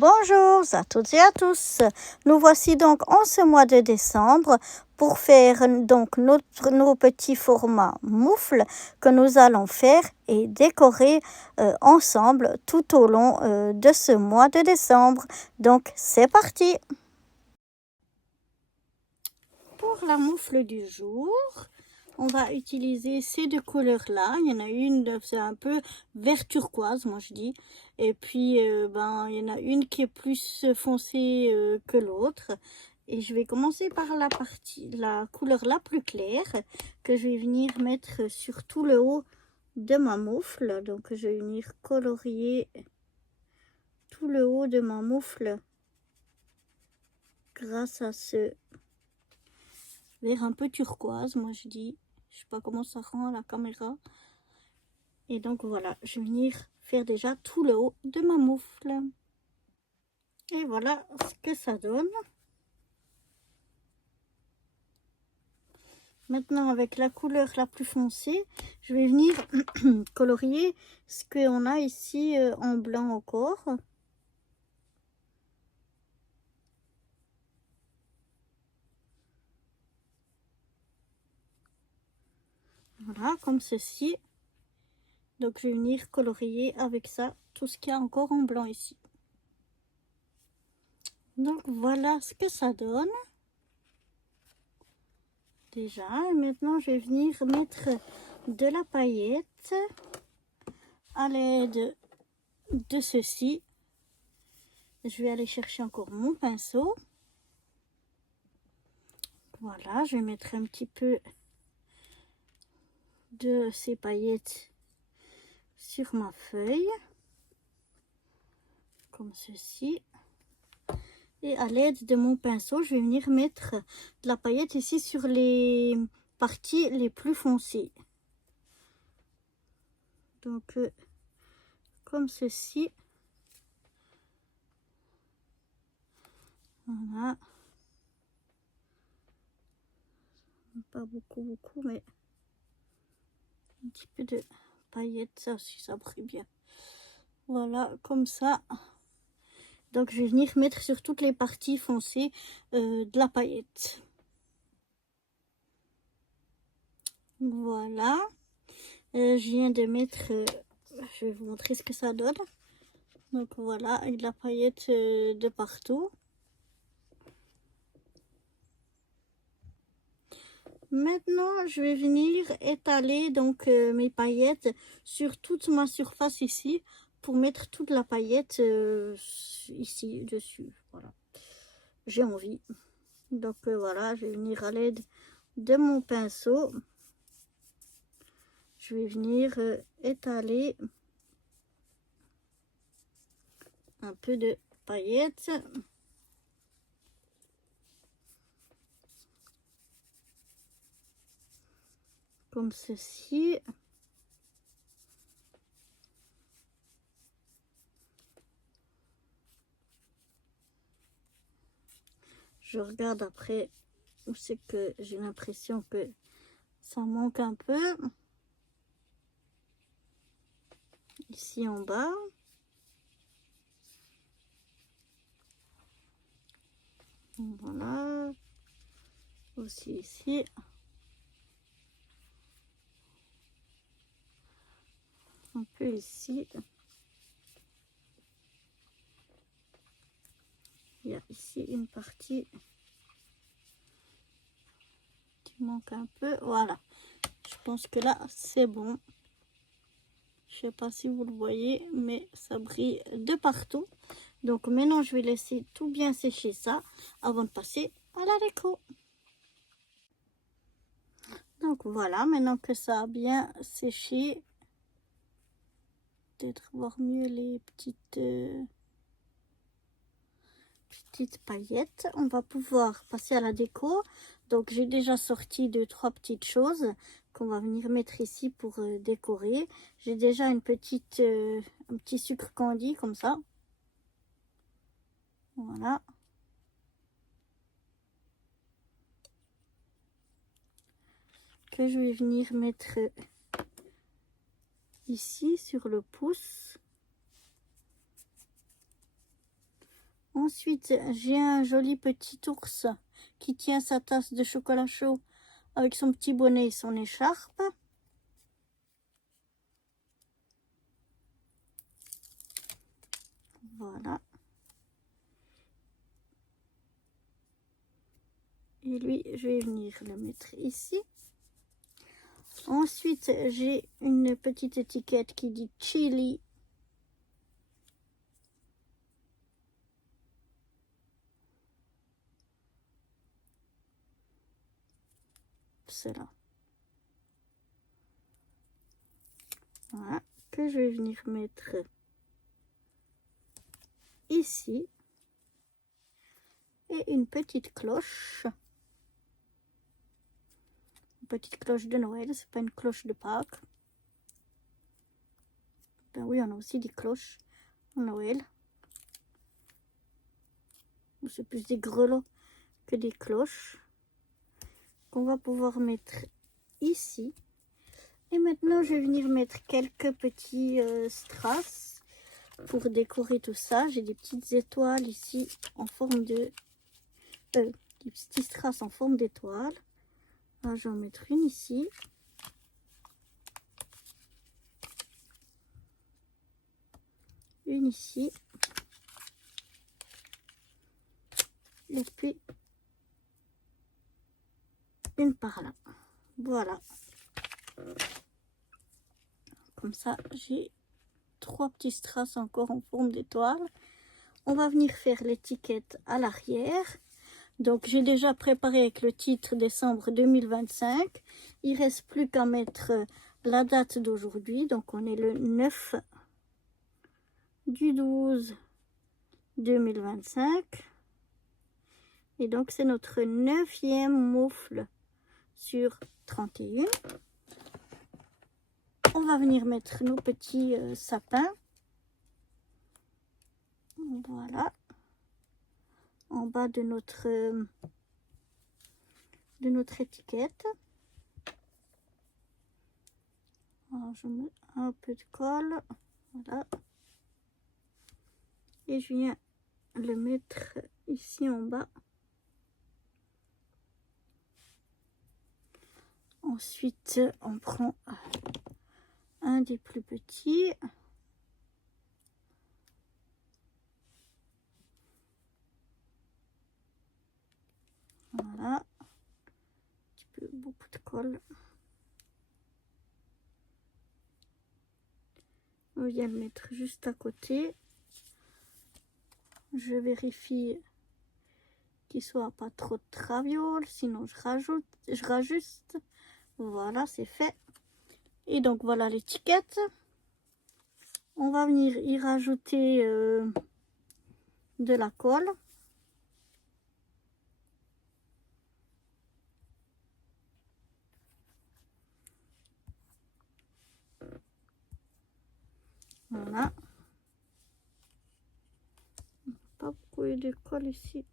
Bonjour à toutes et à tous. Nous voici donc en ce mois de décembre pour faire donc nos petits formats moufles que nous allons faire et décorer ensemble tout au long de ce mois de décembre. Donc c'est parti. Pour la moufle du jour, on va utiliser ces deux couleurs-là. Il y en a une, c'est un peu vert turquoise, moi je dis. Et puis, il y en a une qui est plus foncée que l'autre. Et je vais commencer par la couleur la plus claire que je vais venir mettre sur tout le haut de ma moufle. Donc, je vais venir colorier tout le haut de ma moufle grâce à ce vert un peu turquoise, moi je dis. Je sais pas comment ça rend à la caméra. Et donc voilà, je vais venir faire déjà tout le haut de ma moufle. Et voilà ce que ça donne. Maintenant, avec la couleur la plus foncée, je vais venir colorier ce qu'on a ici en blanc encore. Voilà, comme ceci. Donc, je vais venir colorier avec ça tout ce qu'il y a encore en blanc ici. Donc, voilà ce que ça donne. Déjà, et maintenant, je vais venir mettre de la paillette à l'aide de ceci. Je vais aller chercher encore mon pinceau. Voilà, je vais mettre un petit peu de ces paillettes sur ma feuille, comme ceci. Et à l'aide de mon pinceau, je vais venir mettre de la paillette ici sur les parties les plus foncées. Donc, comme ceci. Voilà. Pas beaucoup, mais un petit peu de paillettes, ça aussi, ça brille bien. Voilà, comme ça. Donc, je vais venir mettre sur toutes les parties foncées de la paillette. Voilà. Je viens de mettre... je vais vous montrer ce que ça donne. Donc, voilà, avec de la paillette de partout. Maintenant, je vais venir étaler donc mes paillettes sur toute ma surface ici pour mettre toute la paillette ici dessus. Voilà, j'ai envie. Donc voilà, je vais venir à l'aide de mon pinceau. Je vais venir étaler un peu de paillettes. Comme ceci. Je regarde après où c'est que j'ai l'impression que ça manque un peu. Ici en bas. Voilà. Aussi ici. Un peu ici. Il y a ici une partie qui manque un peu. Voilà. Je pense que là, c'est bon. Je sais pas si vous le voyez, mais ça brille de partout. Donc maintenant, je vais laisser tout bien sécher ça avant de passer à la déco. Donc voilà, maintenant que ça a bien séché, peut-être voir mieux les petites paillettes. On va pouvoir passer à la déco. Donc j'ai déjà sorti 2-3 petites choses qu'on va venir mettre ici pour décorer. J'ai déjà un petit sucre candy comme ça. Voilà. Que je vais venir mettre ici sur le pouce. Ensuite, j'ai un joli petit ours qui tient sa tasse de chocolat chaud avec son petit bonnet et son écharpe. Voilà. Et lui, je vais venir le mettre ici. Ensuite, j'ai une petite étiquette qui dit Chili. C'est là. Voilà, que je vais venir mettre ici. Et une petite cloche. Une petite cloche de Noël, c'est pas une cloche de Pâques. Ben oui, on a aussi des cloches en Noël. C'est plus des grelots que des cloches. Qu'on va pouvoir mettre ici. Et maintenant, je vais venir mettre quelques petits strass pour décorer tout ça. J'ai des petites étoiles ici en forme de... des petits strass en forme d'étoile. Alors, je vais en mettre une ici. Une ici. Et puis, une par là. Voilà. Comme ça, j'ai 3 petits strass encore en forme d'étoile. On va venir faire l'étiquette à l'arrière. Donc, j'ai déjà préparé avec le titre décembre 2025. Il reste plus qu'à mettre la date d'aujourd'hui. Donc, on est le 9 du 12 2025. Et donc, c'est notre 9e moufle sur 31. On va venir mettre nos petits sapins. Voilà. En bas de notre étiquette. Alors, je mets un peu de colle. Voilà. Et je viens le mettre ici en bas. Ensuite, on prend un des plus petits. Voilà. Un petit peu, beaucoup de colle. On vient le mettre juste à côté. Je vérifie qu'il soit pas trop de traviole, sinon je rajuste. Voilà, c'est fait. Et donc voilà l'étiquette. On va venir y rajouter de la colle. Voilà. Pas beaucoup de colle ici.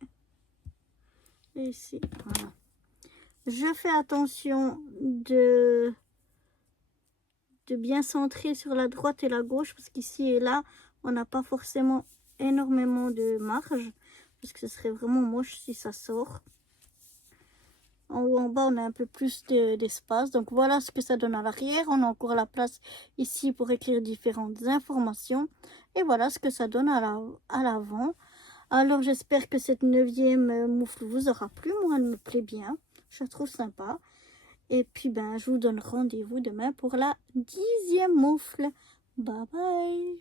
Et ici, voilà. Je fais attention de bien centrer sur la droite et la gauche parce qu'ici et là, on n'a pas forcément énormément de marge parce que ce serait vraiment moche si ça sort. En haut, en bas, on a un peu plus d'espace. Donc voilà ce que ça donne à l'arrière. On a encore la place ici pour écrire différentes informations. Et voilà ce que ça donne à l'avant. Alors j'espère que cette 9e moufle vous aura plu. Moi, elle me plaît bien. Je la trouve sympa. Et puis, ben, je vous donne rendez-vous demain pour la 10e moufle. Bye bye.